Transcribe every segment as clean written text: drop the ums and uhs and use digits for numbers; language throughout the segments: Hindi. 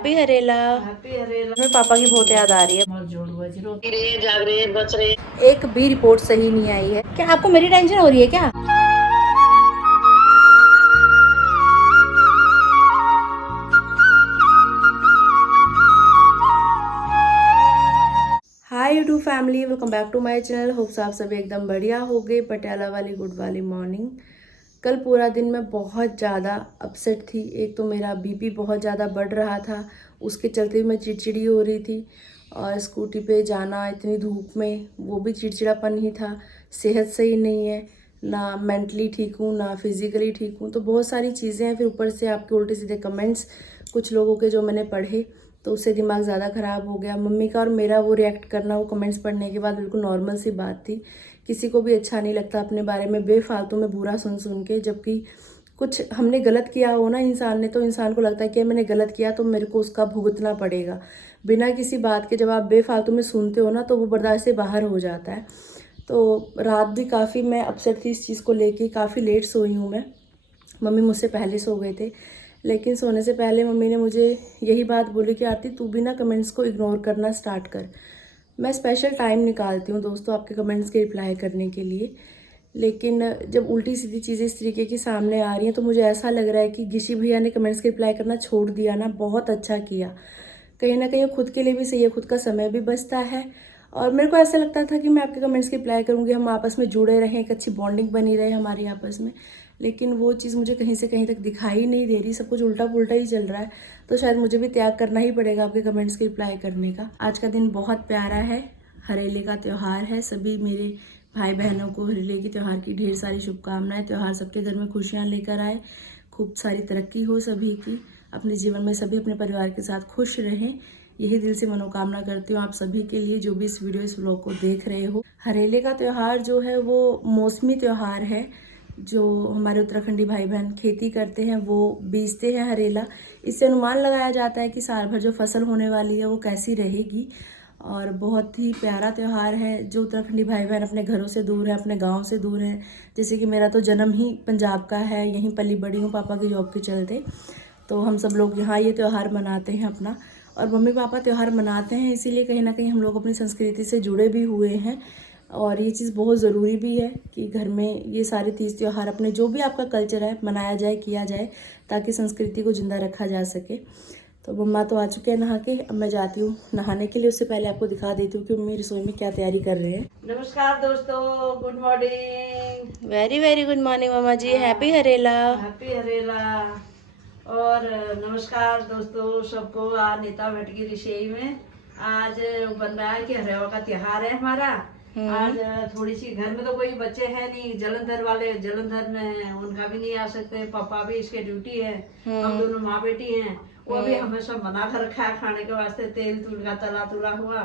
हैप्पी हरेला। मेरे पापा की बहुत याद आ रही है। एक भी रिपोर्ट सही नहीं आई है। क्या आपको मेरी टेंशन हो रही है क्या? Hi YouTube family, welcome back to my channel. Hopes आप सभी एकदम बढ़िया हो गए। पटियाला वाली गुड वाली मॉर्निंग। कल पूरा दिन मैं बहुत ज़्यादा अपसेट थी। एक तो मेरा बीपी बहुत ज़्यादा बढ़ रहा था, उसके चलते मैं चिड़चिड़ी हो रही थी। और स्कूटी पे जाना इतनी धूप में, वो भी चिड़चिड़ापन ही था। सेहत सही नहीं है, ना मेंटली ठीक हूँ ना फिज़िकली ठीक हूँ। तो बहुत सारी चीज़ें हैं। फिर ऊपर से आपके उल्टे सीधे कमेंट्स कुछ लोगों के जो मैंने पढ़े, तो उससे दिमाग ज़्यादा ख़राब हो गया। मम्मी का और मेरा वो रिएक्ट करना, वो कमेंट्स पढ़ने के बाद बिल्कुल नॉर्मल सी बात थी। किसी को भी अच्छा नहीं लगता अपने बारे में बेफालतू में बुरा सुन सुन के। जबकि कुछ हमने गलत किया हो ना इंसान ने, तो इंसान को लगता है कि मैंने गलत किया तो मेरे को उसका भुगतना पड़ेगा। बिना किसी बात के जब आप बेफालतू में सुनते हो ना, तो वो बर्दाश्त से बाहर हो जाता है। तो रात भी काफ़ी मैं अपसेट थी इस चीज़ को लेके। काफ़ी लेट सोई हूँ मैं। मम्मी मुझसे पहले सो गए थे, लेकिन सोने से पहले मम्मी ने मुझे यही बात बोली कि आरती तू भी ना कमेंट्स को इग्नोर करना स्टार्ट कर। मैं स्पेशल टाइम निकालती हूँ दोस्तों आपके कमेंट्स के रिप्लाई करने के लिए, लेकिन जब उल्टी सीधी चीज़ें इस तरीके की सामने आ रही हैं तो मुझे ऐसा लग रहा है कि गिशी भैया ने कमेंट्स के रिप्लाई करना छोड़ दिया ना, बहुत अच्छा किया। कहीं ना कहीं खुद के लिए भी सही है, खुद का समय भी बचता है। और मेरे को ऐसा लगता था कि मैं आपके कमेंट्स के रिप्लाई करूँगी, हम आपस में जुड़े रहें, एक अच्छी बॉन्डिंग बनी रहे हमारी आपस में। लेकिन वो चीज़ मुझे कहीं से कहीं तक दिखाई नहीं दे रही, सब कुछ उल्टा पुल्टा ही चल रहा है। तो शायद मुझे भी त्याग करना ही पड़ेगा आपके कमेंट्स के रिप्लाई करने का। आज का दिन बहुत प्यारा है, हरेले का त्यौहार है। सभी मेरे भाई बहनों को हरेले की त्यौहार की ढेर सारी शुभकामनाएं। त्यौहार सबके घर में खुशियाँ लेकर आए, खूब सारी तरक्की हो सभी की, अपने जीवन में सभी अपने परिवार के साथ खुश रहें, यही दिल से मनोकामना करती हूँ आप सभी के लिए जो भी इस व्लॉग को देख रहे हो। हरेले का त्यौहार जो है वो मौसमी त्यौहार है। जो हमारे उत्तराखंडी भाई बहन खेती करते हैं वो बीजते हैं हरेला। इससे अनुमान लगाया जाता है कि साल भर जो फसल होने वाली है वो कैसी रहेगी। और बहुत ही प्यारा त्यौहार है। जो उत्तराखंडी भाई बहन अपने घरों से दूर हैं, अपने गांव से दूर हैं, जैसे कि मेरा तो जन्म ही पंजाब का है, यहीं पली बड़ी हूँ पापा की जॉब के चलते। तो हम सब लोग यहाँ ये त्यौहार मनाते हैं अपना। और मम्मी पापा त्यौहार मनाते हैं, इसीलिए कहीं ना कहीं हम लोग अपनी संस्कृति से जुड़े भी हुए हैं। और ये चीज़ बहुत ज़रूरी भी है कि घर में ये सारे तीज त्यौहार अपने जो भी आपका कल्चर है मनाया जाए, किया जाए, ताकि संस्कृति को ज़िंदा रखा जा सके। तो मम्मा तो आ चुके हैं नहा के, अब मैं जाती हूँ नहाने के लिए। उससे पहले आपको दिखा देती हूँ कि मम्मी रसोई में क्या तैयारी कर रहे हैं। नमस्कार दोस्तों, good morning. Very very good morning मामा जी, हैप्पी हरेला। हैप्पी हरेला। और नमस्कार दोस्तों सबको। आज नेता भट्ट की रसोई में आज बन रहा है कि हरेवा का त्योहार है हमारा। आज थोड़ी सी घर में तो कोई बच्चे हैं नहीं, जलंधर वाले जलंधर में हैं, उनका भी नहीं आ सकते। पापा भी इसके ड्यूटी है, हम दोनों माँ बेटी हैं। वो भी हमें सब बना कर रखा है खाने के वास्ते, तेल तूल का तला तुला हुआ।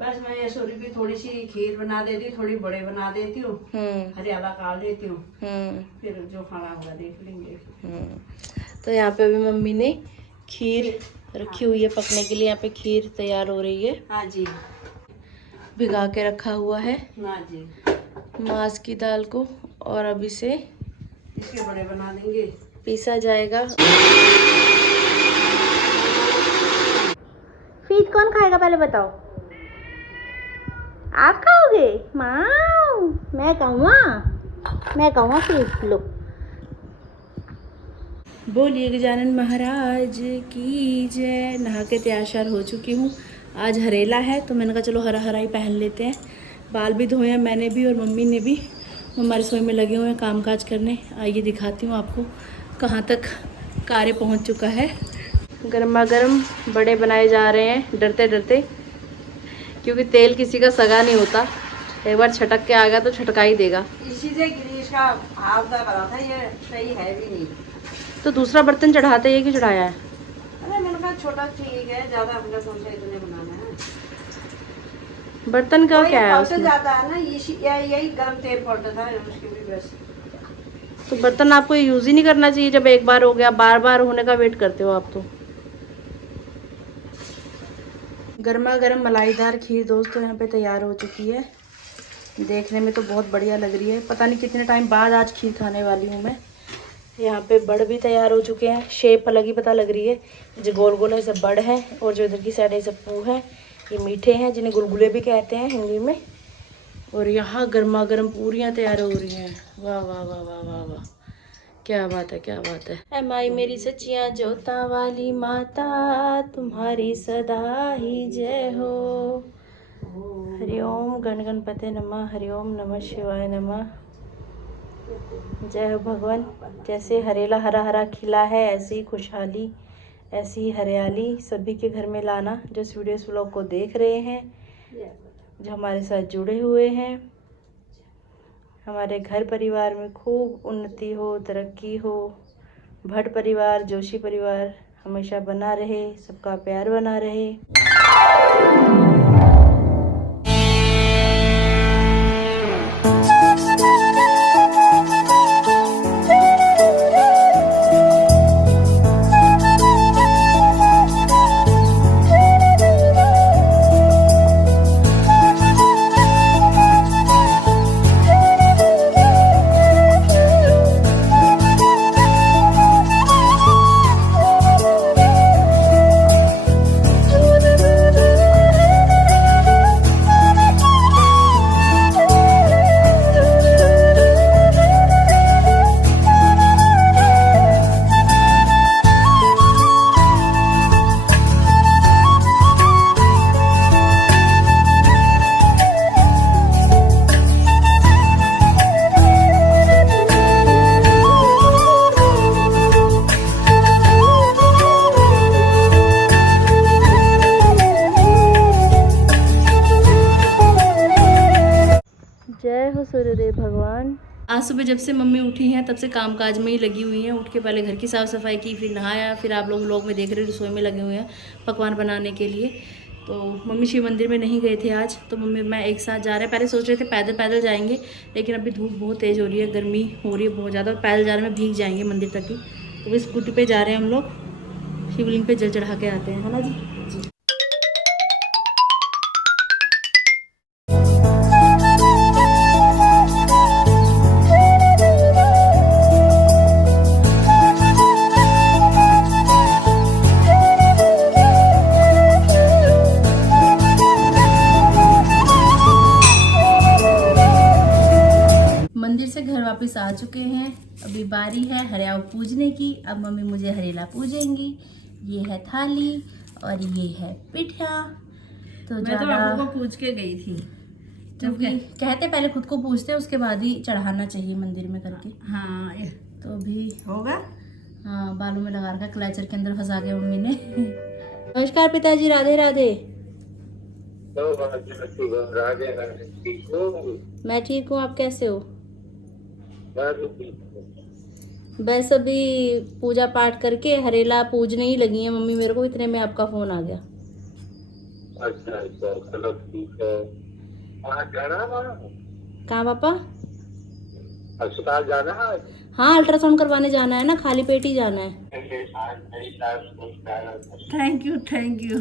बस मैं ये सोरी भी थोड़ी सी खीर बना देती, थोड़ी बड़े बना देती हूँ, हरियाला काट देती हूँ, फिर जो खाना होगा देख लेंगे। तो यहाँ पे भी मम्मी ने खीर रखी हुई है पकने के लिए। यहाँ पे खीर तैयार हो रही है। हाँ जी, भिगा के रखा हुआ है हाँ जी, मांस की दाल को। और अब इसे इसके बड़े बना देंगे, पीसा जाएगा। फीट कौन खाएगा पहले बताओ? आप खाओगे? माँ मैं कहूँगा फीट लो। बोलिए गजानन महाराज की जय। नहा के तैयार हो चुकी हूँ। आज हरेला है तो मैंने कहा चलो हरा हरा ही पहन लेते हैं। बाल भी धोए हैं मैंने भी और मम्मी ने भी। हमारे रसोई में लगे हुए हैं काम काज करने। आइए दिखाती हूँ आपको कहाँ तक कार्य पहुँच चुका है। गर्मा गर्म बड़े बनाए जा रहे हैं डरते डरते, क्योंकि तेल किसी का सगा नहीं होता। एक बार छटक के आ गया तो छटका ही देगा। इसी से गिरीश का हाथ का करा था, ये सही है भी नहीं। तो दूसरा बर्तन चढ़ाते ये क्यों चढ़ाया है? अरे मैंने कहा छोटा ठीक है, ज्यादा हमने कौन सा इतने बनाना है। बर्तन का क्या है उसमें उसमें? जाता है ना, यही गर्म तेल पड़ता था उसके भी बस। तो बर्तन आपको यूज ही नहीं करना चाहिए। जब एक बार हो गया, बार बार होने का वेट करते हो आप तो। गर्मा गर्म मलाईदार खीर दोस्तों यहाँ पे तैयार हो चुकी है। देखने में तो बहुत बढ़िया लग रही है। पता नहीं कितने टाइम बाद आज खीर खाने वाली हूँ मैं। यहाँ पे बड़ भी तैयार हो चुके हैं। शेप अलग ही पता लग रही है। जो गोल गोल है सब बड़ है और जो इधर की साइड है सब पू है। ये मीठे हैं जिन्हें गुलगुले भी कहते हैं हिंदी में। और यहाँ गर्मा गर्म पूरियाँ तैयार हो रही हैं। वाह वाह वाह वाह वाह वाह, क्या बात है क्या बात है। ऐ माई मेरी सच्चियाँ जोता वाली माता, तुम्हारी सदा ही जय हो। हरिओम गण गणपते नमः, हरिओम नमः शिवाय नमः। जय हो भगवान। जैसे हरेला हरा हरा खिला है ऐसी ही खुशहाली, ऐसी ही हरियाली सभी के घर में लाना। जो इस वीडियो व्लॉग को देख रहे हैं, जो हमारे साथ जुड़े हुए हैं, हमारे घर परिवार में खूब उन्नति हो, तरक्की हो। भट्ट परिवार, जोशी परिवार हमेशा बना रहे, सबका प्यार बना रहे। जय हो सूर्यदेव भगवान। आज सुबह जब से मम्मी उठी हैं तब से कामकाज में ही लगी हुई हैं। उठ के पहले घर की साफ़ सफाई की, फिर नहाया, फिर आप लोग में देख रहे रसोई में लगे हुए हैं पकवान बनाने के लिए। तो मम्मी शिव मंदिर में नहीं गए थे आज, तो मम्मी मैं एक साथ जा रहे हैं। पहले सोच रहे थे पैदल पैदल जाएंगे, लेकिन अभी धूप बहुत तेज़ हो रही है, गर्मी हो रही है बहुत ज़्यादा, पैदल जाने में भीग जाएंगे मंदिर तक ही। तो भी स्कूटी पर जा रहे हैं हम लोग, शिवलिंग पर जल चढ़ा के आते हैं, है ना जी। मंदिर से घर वापस आ चुके हैं। अभी बारी है हरियाव पूजने की। अब मम्मी मुझे हरेला पूजेंगी। ये है थाली और ये है पिठा। तो मैं तो आपको पूछ के गई थी, क्योंकि कहते पहले खुद को पूछते उसके बाद ही चढ़ाना चाहिए मंदिर में करके। हाँ तो अभी होगा। हाँ, बालों में लगा रखा, क्लचर के अंदर फंसा के मम्मी ने। नमस्कार पिताजी, राधे राधे। मैं ठीक हूँ, आप कैसे हो? बस अभी पूजा पाठ करके हरेला पूजने ही लगी है मम्मी मेरे को, इतने में आपका फोन आ गया। अच्छा अच्छा, चलो ठीक है। कहाँ पापा? अस्पताल जाना है। हाँ, अल्ट्रासाउंड करवाने जाना है ना, खाली पेट ही जाना है। थैंक यू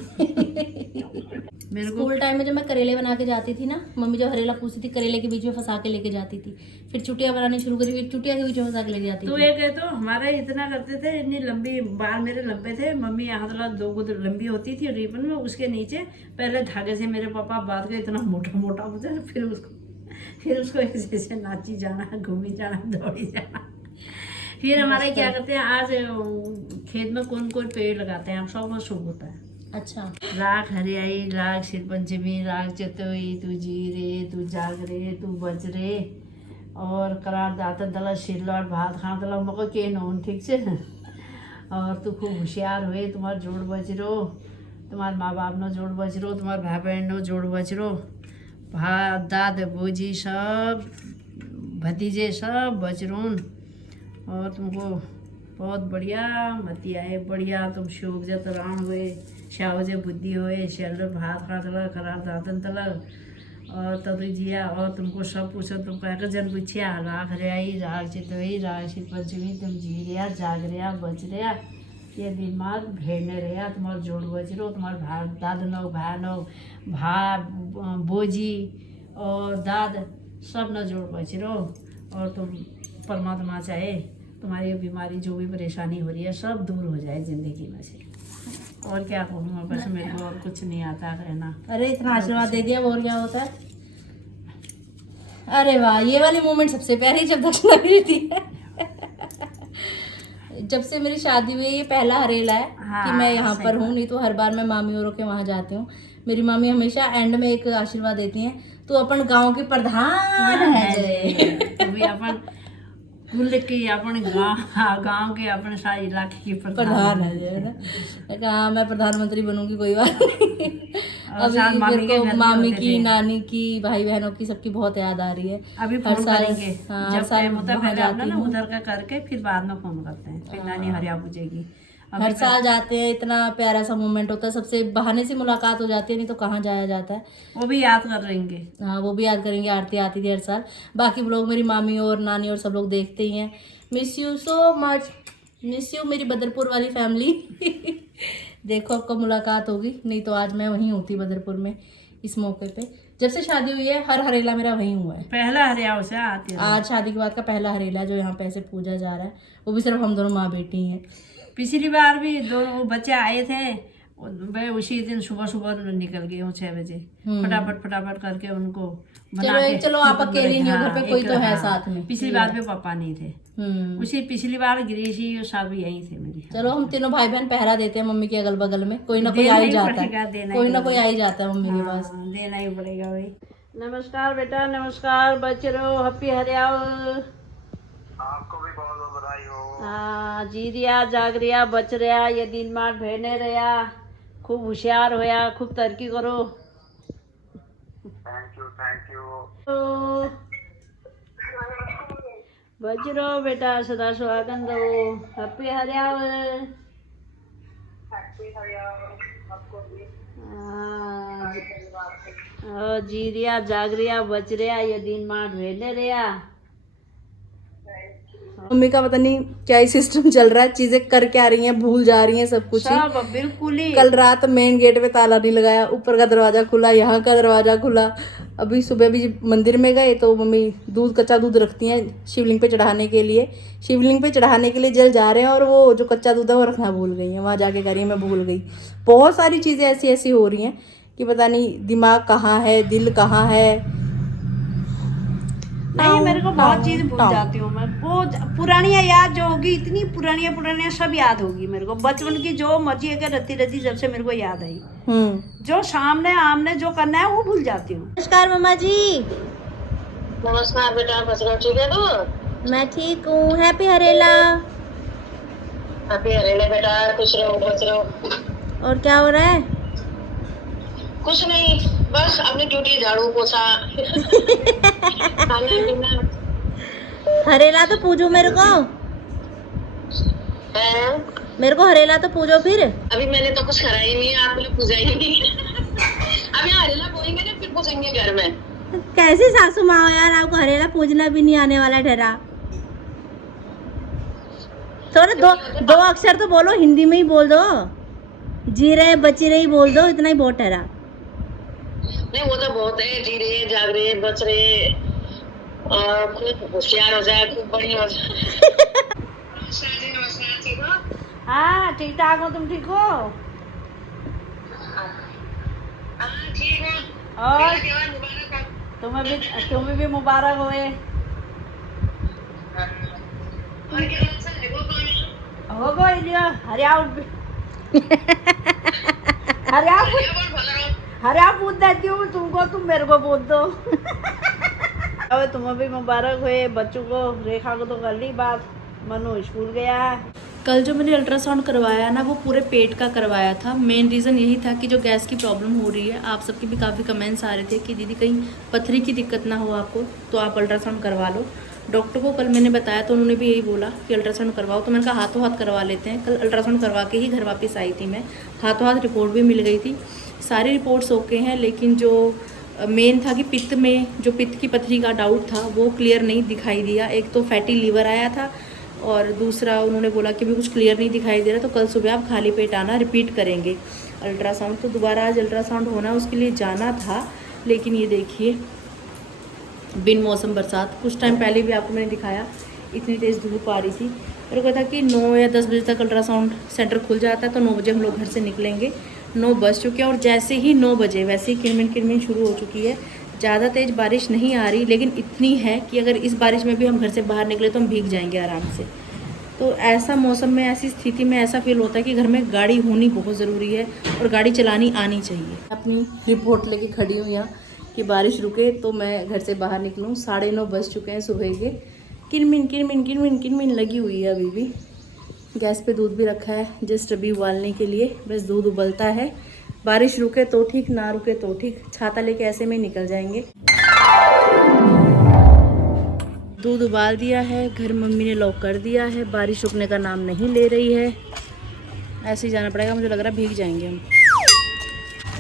मेरे को स्कूल टाइम में जब मैं करेले बना के जाती थी ना, मम्मी जब हरेला पूछती थी करेले के बीच में फंसा के लेके जाती थी, फिर चुटिया बनानी शुरू करी, फिर चुटिया के बीच में फंसा के लेके जाती तो थी। ये कहे तो हमारा इतना करते थे, इतनी लंबी बाल मेरे लंबे थे, मम्मी यहाँ तो 2 गुद लंबी होती थी रिबन में, उसके नीचे पहले धागे से मेरे पापा बांध के इतना मोटा मोटा होता, फिर उसको ऐसे नाची जाना, घूमी जाना, दौड़ी जाना। फिर हमारे क्या करते हैं, आज खेत में कौन कौन पेड़ लगाते हैं हम, सब शुभ होता है। अच्छा, राग हरियाई, राग शिर पंचमी, राग चतोई, तू जी रे, तू जाग रे, तू बज रे, और करार दाता दला शिरलौट भात खा दला मको के नोन, ठीक से। और तू खूब होशियार हुए, तुम्हार जोड़ बज रो, तुम्हारे माँ बाप नो जोड़ बज रो, तुम्हारे भाई बहन नो जोड़ बज रो, दाद बोजी सब भतीजे सब बज रोन, और तुमको बहुत बढ़िया मती आए, बढ़िया तुम शोक जत राम हुए, शावजे बुद्धि होए, शैल भात खा तला, करार दातन तला, और तभी जिया, और तुमको सब पूछो, तुम कह जन पूछिया, राग हरियाई, राग चितवई, राग शिव पंचमी, तुम जी रहा, जाग रहा, बच रहा, ये बीमार भेड़ने रहा, तुम्हारा जोड़ बज रो, तुम्हारे भाई दाद नो, भाई नो, भाई बोजी और दाद सब न जोड़ बच रो, और तुम परमात्मा चाहे तुम्हारी ये बीमारी जो भी परेशानी हो रही है सब दूर हो जाए ज़िंदगी में से। और क्या कहूँ, बस मेरे को और कुछ नहीं आता कहना। अरे इतना आशीर्वाद दे दिया, और क्या होता है। अरे वाह, ये वाली मोमेंट सबसे प्यारी जब दक्षिणा मिलती है। जब से मेरी शादी हुई ये पहला हरेला है कि मैं यहाँ पर हूँ, नहीं तो हर बार मैं मामी औरों के वहाँ जाती हूँ। मेरी मामी हमेशा एंड में एक आशीर्वाद देती हैं, तो अपन गांव के प्रधान है जय। तो भी अपन कुल की अपन गांव के अपन सारे इलाके की प्रधान है जय ना। कहा मैं प्रधानमंत्री बनूंगी, कोई बात नहीं। और साथ अभी मामी मेरे के को घर भी मामी होते की, थे। नानी की, भाई बहनों की, सबकी बहुत याद आ रही है। अभी हर फोन साल, करेंगे हाँ, जब हर साल टाइम होता है, वहाँ पहले अपना जाती ना हूँ। उधर का करके फिर बाद में फोन करते हैं, फिर नानी हरिया पूछेगी। हर साल जाते हैं, इतना प्यारा सा मोमेंट होता है, सबसे बहाने से मुलाकात हो जाती है, नहीं तो कहाँ जाया जाता है। वो भी याद कर लेंगे। हाँ, वो भी याद करेंगे। आरती आती थी हर साल। बाकी लोग, मेरी मामी और नानी और सब लोग देखते ही हैं। Miss you so much, miss you मेरी बदरपुर वाली फैमिली। देखो आपको मुलाकात होगी, नहीं तो आज मैं वहीं होती बदरपुर में इस मौके पे। जब से शादी हुई है हर हरेला मेरा वहीं हुआ है। पहला हरिया से आती है। आज शादी के बाद का पहला हरेला जो यहाँ पे ऐसे पूजा जा रहा है, वो भी सिर्फ हम दोनों माँ बेटी हैं। पिछली बार भी दोनों बच्चे आए थे, मैं उसी दिन सुबह सुबह निकल गई हूँ 6 बजे, फटाफट करके उनको बना के। चलो आप अकेले नहीं हो घर पे, कोई तो है साथ में। पिछली बार पे पापा नहीं थे, उसी पिछली बार गिरीश जी और सब यही थे मेरी। चलो हम तीनों भाई बहन पहरा देते हैं मम्मी के अगल बगल में, कोई ना कोई आ ही जाता है, कोई ना कोई आ ही जाता है मम्मी के पास। देना ही पड़ेगा भाई। नमस्कार बेटा, नमस्कार। बच्चे रहो, हैप्पी हरियाल। आपको भी बहुत बहुत बधाई हो। हाँ, जी रिया, जाग रिया, बच रहा, ये दिन मार भेने रहा, खूब होशियार होया, खूब तरक्की करो। Thank you. तो बच रहो बेटा, सदा सुहागन रहो, हैप्पी हरियाल। हाँ, जी रिया, जाग रिया, बच रहा, ये दिन मार भेने रहा। मम्मी का पता नहीं क्या ही सिस्टम चल रहा है, चीजें कर क्या रही हैं, भूल जा रही हैं सब कुछ ही। सब बिल्कुल ही। कल रात मेन गेट पे ताला नहीं लगाया, ऊपर का दरवाजा खुला, यहाँ का दरवाजा खुला। अभी सुबह भी मंदिर में गए तो मम्मी कच्चा दूध रखती हैं शिवलिंग पे चढ़ाने के लिए। शिवलिंग पे चढ़ाने के लिए जल जा रहे हैं और वो जो कच्चा दूध है वो रखना भूल गई है। वहाँ जाके कह रही मैं भूल गई। बहुत सारी चीज़ें ऐसी ऐसी हो रही हैं कि पता नहीं दिमाग कहाँ है, दिल कहाँ है। नहीं, मेरे को बहुत चीज भूल जाती हूँ मैं। वो पुरानी याद जो होगी, इतनी पुरानी सब याद होगी मेरे को। बचपन की जो मर्जी है रती जब से मेरे को याद आई, जो सामने आमने जो करना है वो भूल जाती हूँ। नमस्कार मम्मा जी। नमस्कार बेटा, बच रहो, ठीक है तो? मैं ठीक हूँ। हैप्पी हरेला। हैप्पी हरेला बेटा, खुश रहो, बच रहो। और क्या हो रहा है? कुछ नहीं, बस अपनी ड्यूटी, झाड़ू पोछा, खाना पीना। हरेला तो पूजो मेरे को। है? मेरे को हरेला तो पूजो फिर। अभी मैंने तो कुछ करा ही नहीं, आप लोग पूजा ही नहीं। अब यहाँ हरेला बोलेंगे ना, फिर पूछेंगे घर में। कैसी सासू माँ हो यार, आपको हरेला पूजना भी नहीं आने वाला ठहरा। थोड़ा दो अक्षर तो बोलो, हिंदी में ही बोल दो। जी रहे बची रही बोल दो, इतना ही बहुत ठहरा। नहीं, वो तो बहुत है, जी रहे, जाग रहे, बच रहे, और खूब होशियार हो जाए, खूब बढ़िया हो जाए। नमस्कार जी, नमस्कार, ठीक हो? हाँ, ठीक ठाक हो, तुम ठीक हो? हाँ, ठीक हो। और त्योहार मुबारक हो। तुम्हें भी मुबारक होए। और क्या अच्छा है, वो कौन है? हो गई लियो, हरियाव हरियाव बहुत भला रहो। हरियाव पूछ देती हूँ तुमको, तुम मेरे को पूछ दो। अब तुम्हें भी मुबारक हुए, बच्चों को, रेखा को तो कर ली बात, मनु स्कूल गया है। कल जो मैंने अल्ट्रासाउंड करवाया ना, वो पूरे पेट का करवाया था। मेन रीज़न यही था कि जो गैस की प्रॉब्लम हो रही है, आप सबके भी काफ़ी कमेंट्स आ रहे थे कि दीदी कहीं पथरी की दिक्कत ना हो आपको, तो आप अल्ट्रासाउंड करवा लो। डॉक्टर को कल मैंने बताया तो उन्होंने भी यही बोला कि अल्ट्रासाउंड करवाओ, तो मैंने कहा हाथों हाथ करवा लेते हैं। कल अल्ट्रासाउंड करवा के ही घर वापस आई थी मैं, हाथों हाथ रिपोर्ट भी मिल गई थी। सारी रिपोर्ट्स ओके हैं, लेकिन जो मेन था कि पित्त में जो पित्त की पथरी का डाउट था वो क्लियर नहीं दिखाई दिया। एक तो फैटी लीवर आया था और दूसरा उन्होंने बोला कि भी कुछ क्लियर नहीं दिखाई दे रहा, तो कल सुबह आप खाली पेट आना, रिपीट करेंगे अल्ट्रासाउंड। तो दोबारा आज अल्ट्रासाउंड होना, उसके लिए जाना था। लेकिन ये देखिए, बिन मौसम बरसात, कुछ टाइम पहले भी आपको मैंने दिखाया, इतनी तेज़ धूप आ रही थी। मेरे को था कि 9 या 10 बजे तक अल्ट्रासाउंड सेंटर खुल जाता है, तो 9 बजे हम लोग घर से निकलेंगे। 9 बज चुके हैं और जैसे ही 9 बजे वैसे ही किरमिन किरमिन शुरू हो चुकी है। ज़्यादा तेज़ बारिश नहीं आ रही, लेकिन इतनी है कि अगर इस बारिश में भी हम घर से बाहर निकले तो हम भीग जाएंगे आराम से। तो ऐसा मौसम में, ऐसी स्थिति में ऐसा फील होता है कि घर में गाड़ी होनी बहुत ज़रूरी है और गाड़ी चलानी आनी चाहिए। अपनी रिपोर्ट लेके खड़ी हूँ यहाँ कि बारिश रुके तो मैं घर से बाहर निकलूँ। 9:30 बज चुके हैं सुबह के। किरमिन किरमिन किरमिन किरमिन लगी हुई है अभी भी। गैस पे दूध भी रखा है जस्ट अभी उबालने के लिए, बस दूध उबलता है। बारिश रुके तो ठीक, ना रुके तो ठीक, छाता लेके ऐसे में निकल जाएंगे। दूध उबाल दिया है, घर मम्मी ने लॉक कर दिया है। बारिश रुकने का नाम नहीं ले रही है, ऐसे ही जाना पड़ेगा। मुझे लग रहा है भीग जाएंगे हम।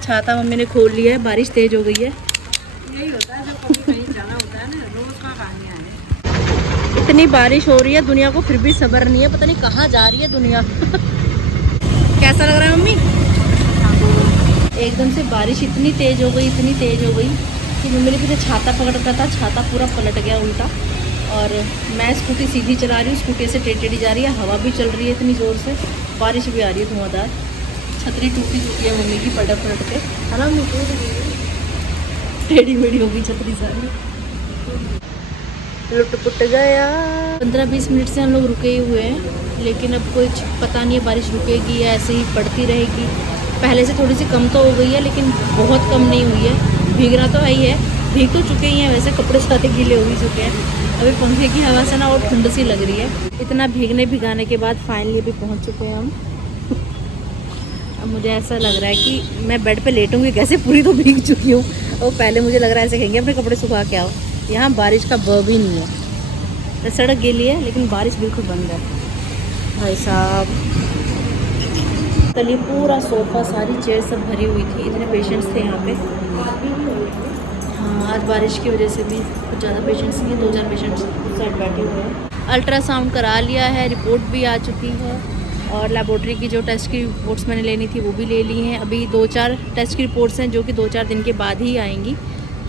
छाता मम्मी ने खोल लिया है, बारिश तेज हो गई है। यही होता है जब कभी कहीं जाना होता है ना, रोज का कहानियाँ है। इतनी बारिश हो रही है, दुनिया को फिर भी सब्र नहीं है, पता नहीं कहाँ जा रही है दुनिया। कैसा लग रहा है मम्मी? एकदम से बारिश इतनी तेज हो गई, इतनी तेज हो गई कि मम्मी ने फिर छाता पकड़ रखा था, छाता पूरा पलट गया उल्टा। और मैं स्कूटी सीधी चला रही हूँ, स्कूटी से टेढ़ी जा रही है, हवा भी चल रही है इतनी ज़ोर से, बारिश भी आ रही है धुआंधार। छतरी टूटी चुकी है मम्मी की पलट पलट के, है ना मम्मी? टेढ़ी मेढ़ी होगी छतरी सारी, लुट पुट गया। 15-20 मिनट से हम लोग रुके ही हुए हैं, लेकिन अब कुछ पता नहीं है बारिश रुकेगी या ऐसे ही पड़ती रहेगी। पहले से थोड़ी सी कम तो हो गई है, लेकिन बहुत कम नहीं हुई है। भीगना तो है ही है, भीग तो चुके ही हैं वैसे, कपड़े सारे गीले हो ही चुके हैं। अभी पंखे की हवा से ना और ठंड सी लग रही है। इतना भीगने भिगाने के बाद फाइनली अभी पहुंच चुके हैं हम। अब मुझे ऐसा लग रहा है कि मैं बेड पे लेटूंगी कैसे, पूरी तो भीग चुकी हूँ। और पहले मुझे लग रहा है ऐसे कहेंगे अपने कपड़े सुखा के आओ। यहाँ बारिश का ब भी नहीं है, सड़क गीली है लेकिन बारिश बिल्कुल बंद है। भाई साहब, कल ये पूरा सोफ़ा, सारी चेयर सब भरी हुई थी, इतने पेशेंट्स थे यहाँ पे। हाँ, आज बारिश की वजह से भी कुछ ज़्यादा पेशेंट्स नहीं है, 2-4 पेशेंट्स साइड बैठे हुए हैं। अल्ट्रासाउंड करा लिया है, रिपोर्ट भी आ चुकी है और लेबोरेटरी की जो टेस्ट की रिपोर्ट्स मैंने लेनी थी वो भी ले ली हैं। अभी 2-4 टेस्ट की रिपोर्ट्स हैं जो कि 2-4 दिन के बाद ही आएंगी,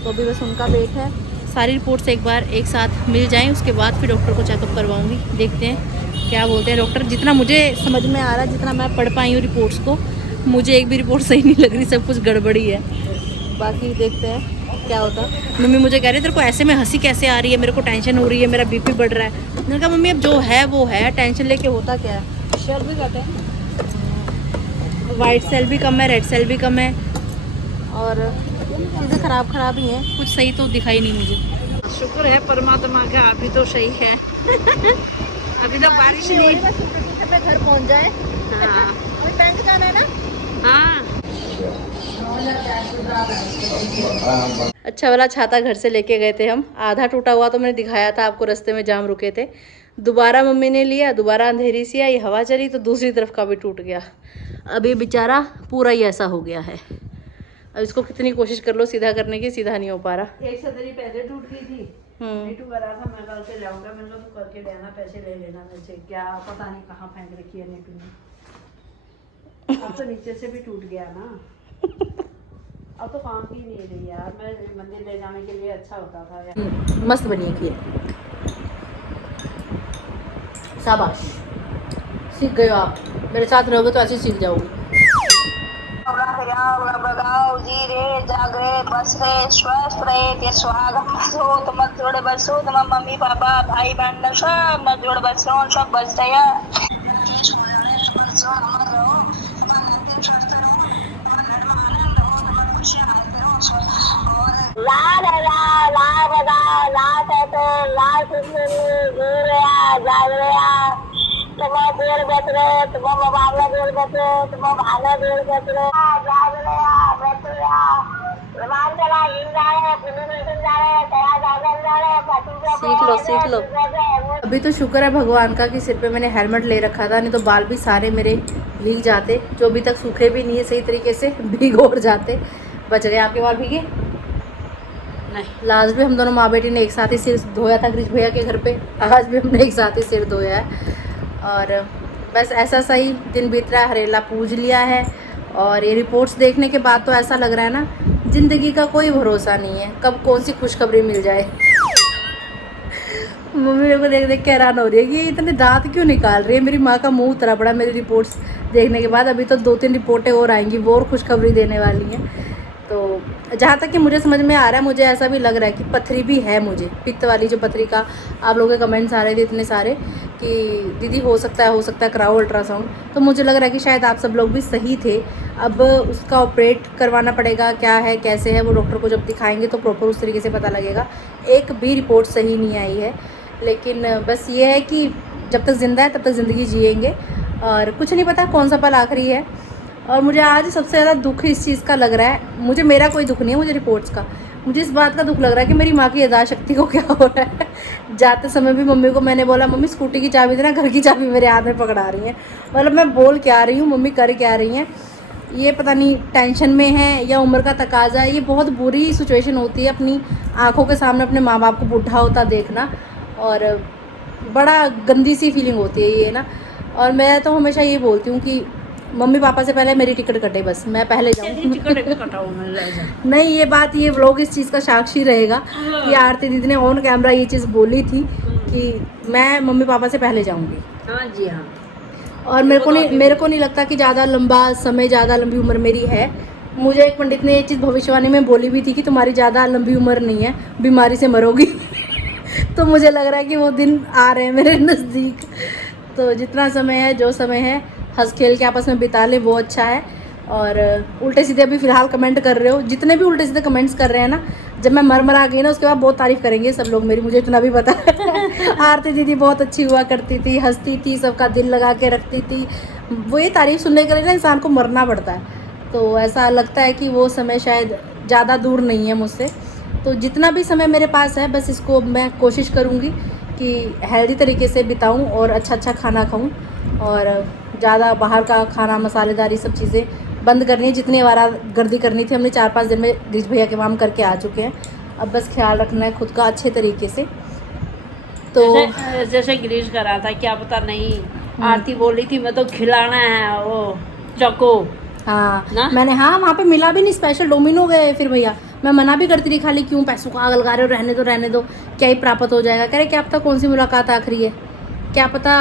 तो अभी बस उनका वेट है। सारी रिपोर्ट्स एक बार एक साथ मिल जाएँ उसके बाद फिर डॉक्टर को चेकअप करवाऊँगी। देखते हैं क्या बोलते हैं डॉक्टर। जितना मुझे समझ में आ रहा है, जितना मैं पढ़ पाई हूँ रिपोर्ट्स को, मुझे एक भी रिपोर्ट सही नहीं लग रही, सब कुछ गड़बड़ी है। बाकी देखते हैं क्या होता। मम्मी मुझे कह रही है तेरे को ऐसे में हंसी कैसे आ रही है, मेरे को टेंशन हो रही है, मेरा बीपी बढ़ रहा है। मैंने कहा मम्मी अब जो है वो है, टेंशन लेके होता क्या है। शर भी कहते हैं, वाइट सेल भी कम है, रेड सेल भी कम है और चीज़ें ख़राब ही हैं, कुछ सही तो दिखाई नहीं मुझे। शुक्र है परमात्मा का, अभी तो सही है। अभी तो बारिश नहीं, घर पहुंच जाए। हाँ अभी बैंक जाना है ना। हाँ। अच्छा वाला छाता घर से लेके गए थे हम, आधा टूटा हुआ तो मैंने दिखाया था आपको, रास्ते में जाम रुके थे। दोबारा मम्मी ने लिया, दोबारा अंधेरी सी आई, हवा चली तो दूसरी तरफ का भी टूट गया। अभी बेचारा पूरा ही ऐसा हो गया है। अब इसको कितनी कोशिश कर लो सीधा करने की, सीधा नहीं हो पा रहा। एक सदरी पहले टूट गई थी, नीटू करा था, मैं कल से जाऊंगा, मैंने कहा तू करके देना, पैसे ले लेना मेरे से। क्या पता नहीं कहाँ फेंक रखी है नीटू ने। अब तो नीचे से भी टूट गया ना, अब तो काम की नहीं रही यार। मैं मंदिर ले जाने के लिए अच्छा होता था यार। मस्त बनी है खीर, शाबाश, सीख गए हो आप। मेरे साथ रहोगे तो ऐसे सीख जाओगे। लगाओ जी रे, जाग रे, बस रे, स्वस्थ रहे, ते स्वागत हो, तुम जोड़ बसो, तुम मम्मी पापा भाई बहन सब मत जोड़ बसो, सब बच रहे। लाल है लाल, लाल है लाल, लाल है तो लाल कृष्ण जोड़ रहा, जाग रहा, तुम जोड़ बच रहे, तुम बाबा जोड़ बच रहे, तुम भाला जोड़ बच रहे, जाग रहा, बच रहा, विमान चला, हिंद जा रहे, फिल्म जा रहे, तैयार जा रहे, सीख लो। अभी तो शुक्र है भगवान का कि सिर पे मैंने हेलमेट ले रखा था, नहीं तो बाल भी सारे मेरे भीग जाते, जो अभी तक सूखे भी नहीं है सही तरीके से, भीग और जाते। बच गए आपके बाल भीगे नहीं। लास्ट भी हम दोनों माँ बेटी ने एक साथ ही सिर धोया था ग्रीश भैया के घर पे, आज भी हमने एक साथ ही सिर धोया है। और बस ऐसा सही दिन बीत रहा है, हरेला पूज लिया है। और ये रिपोर्ट्स देखने के बाद तो ऐसा लग रहा है ना, ज़िंदगी का कोई भरोसा नहीं है, कब कौन सी खुशखबरी मिल जाए। मम्मी मेरे को देख देख के हैरान हो रही है कि ये इतने दांत क्यों निकाल रही है। मेरी माँ का मुंह उतरा पड़ा मेरी रिपोर्ट्स देखने के बाद। अभी तो 2-3 रिपोर्टें और आएंगी, वो और खुशखबरी देने वाली हैं। तो जहाँ तक कि मुझे समझ में आ रहा है, मुझे ऐसा भी लग रहा है कि पथरी भी है मुझे, पित्त वाली जो पथरी का आप लोगों के कमेंट्स आ रहे थे इतने सारे कि दीदी हो सकता है कराओ अल्ट्रासाउंड। तो मुझे लग रहा है कि शायद आप सब लोग भी सही थे। अब उसका ऑपरेट करवाना पड़ेगा, क्या है कैसे है, वो डॉक्टर को जब दिखाएंगे तो प्रॉपर उस तरीके से पता लगेगा। एक भी रिपोर्ट सही नहीं आई है, लेकिन बस ये है कि जब तक ज़िंदा है तब तक ज़िंदगी जिएंगे और कुछ नहीं पता कौन सा पल आखिरी है। और मुझे आज सबसे ज़्यादा दुख इस चीज़ का लग रहा है, मुझे मेरा कोई दुख नहीं है, मुझे रिपोर्ट्स का, मुझे इस बात का दुख लग रहा है कि मेरी माँ की याददाश्त शक्ति को क्या हो रहा है। जाते समय भी मम्मी को मैंने बोला मम्मी स्कूटी की चाबी देना, घर की चाबी मेरे हाथ में पकड़ा रही हैं। मतलब मैं बोल क्या रही हूँ, मम्मी कर क्या रही हैं, ये पता नहीं टेंशन में है या उम्र का तकाजा है। ये बहुत बुरी सिचुएशन होती है अपनी आँखों के सामने अपने माँ बाप को बूढ़ा होता देखना, और बड़ा गंदी सी फीलिंग होती है ये ना। और मैं तो हमेशा ये बोलती हूँ कि मम्मी पापा से पहले मेरी टिकट कटे, बस मैं पहले जाऊँ। नहीं, ये बात, ये व्लॉग इस चीज़ का साक्षी रहेगा कि आरती दीदी ने ऑन कैमरा ये चीज़ बोली थी कि मैं मम्मी पापा से पहले जाऊँगी। हाँ जी हाँ। और मेरे को नहीं लगता कि ज़्यादा लंबा समय, ज़्यादा लंबी उम्र मेरी है। मुझे एक पंडित ने ये चीज़ भविष्यवाणी में बोली भी थी कि तुम्हारी ज़्यादा लंबी उम्र नहीं है, बीमारी से मरोगी। तो मुझे लग रहा है कि वो दिन आ रहे हैं मेरे नज़दीक। तो जितना समय है, जो समय है, हंस खेल के आपस में बिता ले, वो अच्छा है। और उल्टे सीधे अभी फ़िलहाल कमेंट कर रहे हो, जितने भी उल्टे सीधे कमेंट्स कर रहे हैं ना, जब मैं मर आ गई ना उसके बाद बहुत तारीफ़ करेंगे सब लोग मेरी, मुझे इतना भी पता है। आरती दीदी बहुत अच्छी हुआ करती थी, हंसती थी, सबका दिल लगा के रखती थी। वो ये तारीफ़ सुनने के लिए ना इंसान को मरना पड़ता है। तो ऐसा लगता है कि वो समय शायद ज़्यादा दूर नहीं है मुझसे। तो जितना भी समय मेरे पास है, बस इसको मैं कोशिश करूँगी कि हेल्दी तरीके से बिताऊँ और अच्छा खाना खाऊँ, और ज़्यादा बाहर का खाना, मसालेदारी सब चीज़ें बंद करनी है। जितनी आवारागर्दी करनी थी हमने 4-5 दिन में गिरीश भैया के वहाँ करके आ चुके हैं। अब बस ख्याल रखना है खुद का अच्छे तरीके से। तो जैसे गिरीश कर रहा था, क्या पता नहीं, आरती बोली थी मैं तो खिलाना है वो चको। हाँ ना? मैंने, हाँ वहाँ पे मिला भी नहीं, स्पेशल डोमिनो गए फिर भैया। मैं मना भी करती रही, खाली क्यों पैसों को आग लगा रहे हो, रहने दो, क्या ही प्राप्त हो जाएगा। कह रहे क्या पता कौन सी मुलाकात आखिरी है, क्या पता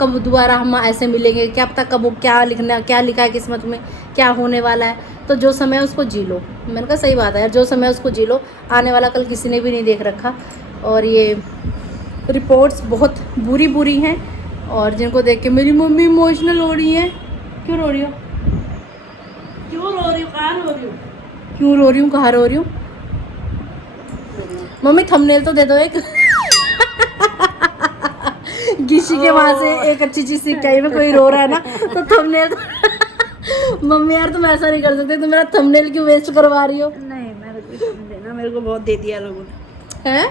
कब दोबारा हम ऐसे मिलेंगे, क्या पता कब क्या लिखा है किस्मत में, क्या होने वाला है। तो जो समय है उसको जी लो। मैंने कहा सही बात है यार, जो समय है उसको जी लो, आने वाला कल किसी ने भी नहीं देख रखा। और ये रिपोर्ट्स बहुत बुरी हैं, और जिनको देख के मेरी मम्मी इमोशनल हो रही है। क्यों रो रही हो? क्यों रो रही हो? कहाँ रो रही हो? क्यों रो रही हूँ, कहाँ रो रही हूँ? मम्मी थंबनेल तो दे दो एक। किसी के वहां से एक अच्छी चीज सीख के आई, में कोई रो रहा है ना तो थंबनेल मम्मी यार तुम ऐसा नहीं कर सकते, तुम मेरा थंबनेल क्यों वेस्ट करवा रही हो? नहीं, मेरे को देना, मेरे को बहुत दे दिया लोगों ने। हैं?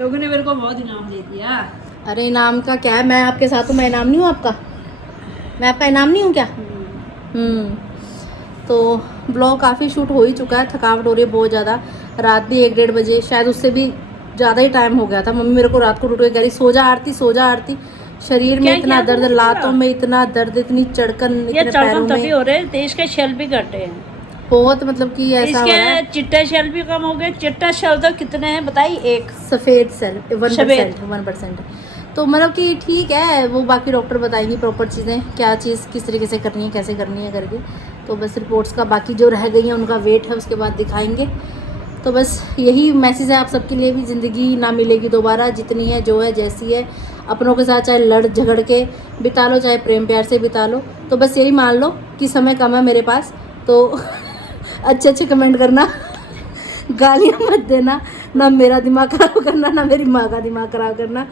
लोगों ने मेरे को बहुत इनाम दे दिया। अरे इनाम का क्या है, मैं आपके साथ हूँ, मैं इनाम नहीं हूँ आपका? मैं आपका इनाम नहीं हूँ क्या? तो ब्लॉग काफ़ी शूट हो ही चुका है, थकावट हो रही है बहुत ज़्यादा। रात भी 1-1:30 बजे, शायद उससे भी ज़्यादा ही टाइम हो गया था। मम्मी मेरे को रात को टूट के कह रही सो जा आरती, शरीर में इतना दर्द, लातों में इतना दर्द, इतनी चढ़कन, इतने पैरों में हो रहे, देश के शेल भी घटे हैं बहुत, मतलब कि ऐसा हो रहा है। चिट्टे शेल भी कम हो गए। चिट्टा शेल तो कितने हैं बताइए? एक सफ़ेद सेल 1%। तो मतलब कि ठीक है, वो बाकी डॉक्टर बताएंगे प्रॉपर चीज़ें, क्या चीज़ किस तरीके से करनी है, कैसे करनी है करके। तो बस रिपोर्ट्स का बाकी जो रह गई हैं उनका वेट है, उसके बाद दिखाएंगे। तो बस यही मैसेज है आप सबके लिए भी, ज़िंदगी ना मिलेगी दोबारा, जितनी है, जो है, जैसी है, अपनों के साथ चाहे लड़ झगड़ के बिता लो, चाहे प्रेम प्यार से बिता लो। तो बस यही मान लो कि समय कम है मेरे पास। तो अच्छे कमेंट करना, गालियाँ मत देना, ना मेरा दिमाग ख़राब करना, ना मेरी माँ का दिमाग ख़राब करना।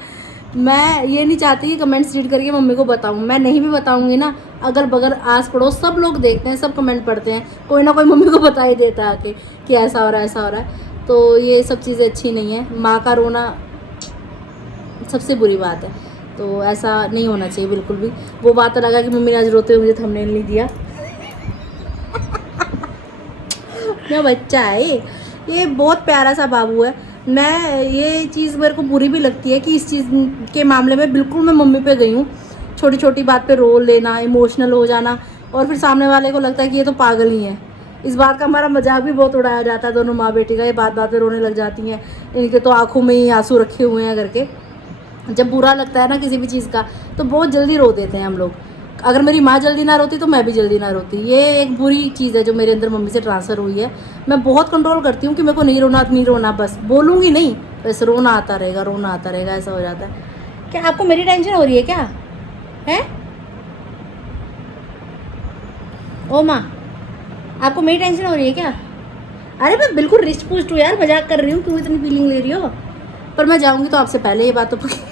मैं ये नहीं चाहती कि कमेंट्स रीड करके मम्मी को बताऊँ, मैं नहीं भी बताऊँगी ना, अगल बगल आस पड़ोस सब लोग देखते हैं, सब कमेंट पढ़ते हैं, कोई ना कोई मम्मी को बता ही देता है आके कि ऐसा हो रहा है, ऐसा हो रहा है। तो ये सब चीज़ें अच्छी नहीं है, माँ का रोना सबसे बुरी बात है। तो ऐसा नहीं होना चाहिए बिल्कुल भी। वो बात लगा कि मम्मी ने आज रोते हुए मुझे थंबनेल नहीं दिया। मेरा बच्चा है ये बहुत प्यारा सा बाबू है। मैं ये चीज़ मेरे को बुरी भी लगती है कि इस चीज़ के मामले में बिल्कुल मैं मम्मी पे गई हूँ, छोटी छोटी बात पे रो लेना, इमोशनल हो जाना, और फिर सामने वाले को लगता है कि ये तो पागल ही है। इस बात का हमारा मजाक भी बहुत उड़ाया जाता है, दोनों माँ बेटी का, ये बात पे रोने लग जाती हैं, इनके तो आंखों में ही आंसू रखे हुए हैं करके। जब बुरा लगता है ना किसी भी चीज़ का तो बहुत जल्दी रो देते हैं हम लोग। अगर मेरी माँ जल्दी ना रोती तो मैं भी जल्दी ना रोती। ये एक बुरी चीज़ है जो मेरे अंदर मम्मी से ट्रांसफ़र हुई है। मैं बहुत कंट्रोल करती हूँ कि मेरे को नहीं रोना, बस बोलूँगी नहीं, बस रोना आता रहेगा, ऐसा हो जाता है। क्या आपको मेरी टेंशन हो रही है क्या है? ओ माँ, आपको मेरी टेंशन हो रही है क्या? अरे मैं बिल्कुल रिस्ट पुस्ट हूँ यार, मजाक कर रही हूँ, क्यों इतनी फीलिंग ले रही हो? पर मैं जाऊँगी तो आपसे पहले ये बात तो पक्की।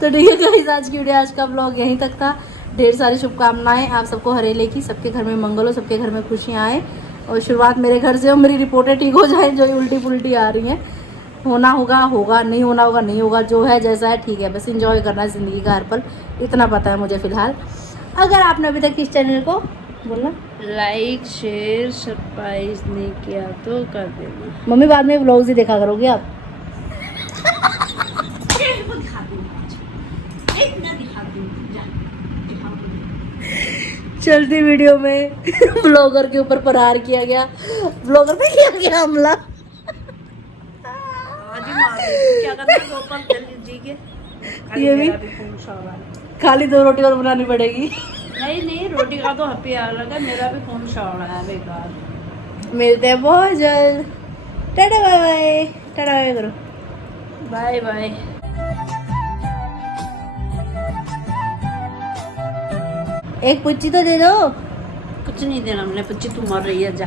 तो ठीक है गाइस, आज की वीडियो, आज का ब्लॉग यहीं तक था। ढेर सारी शुभकामनाएं आप सबको हरेले की, सबके घर में मंगल हो, सबके घर में खुशियाँ आए और शुरुआत मेरे घर से हो, मेरी रिपोर्टें ठीक हो जाए जो उल्टी पुल्टी आ रही हैं। होना होगा होगा, नहीं होना होगा नहीं होगा, जो है जैसा है ठीक है, बस इंजॉय करना है ज़िंदगी का हर पल, इतना पता है मुझे फ़िलहाल। अगर आपने अभी तक इस चैनल को बोलना लाइक शेयर सब्सक्राइब नहीं किया तो कर देना। मम्मी, बाद में व्लॉग्स ही देखा करोगे आप। चलती वीडियो में ब्लॉगर के ऊपर प्रहार किया गया, ब्लॉगर पे किया गया हमला। क्या करना है, गोपाल जी के ये भी खून सवार है। खाली 2 रोटी और बनानी पड़ेगी। नहीं रोटी का तो हप्पी आ लगा, मेरा भी खून सवार है बेकार। मिलते हैं बहुत जल्द। Tata bye bye, tata bye करो, बाय बाय। एक पुच्ची तो दे दो। कुछ नहीं देना हमने, बच्ची तू मर रही है, जा।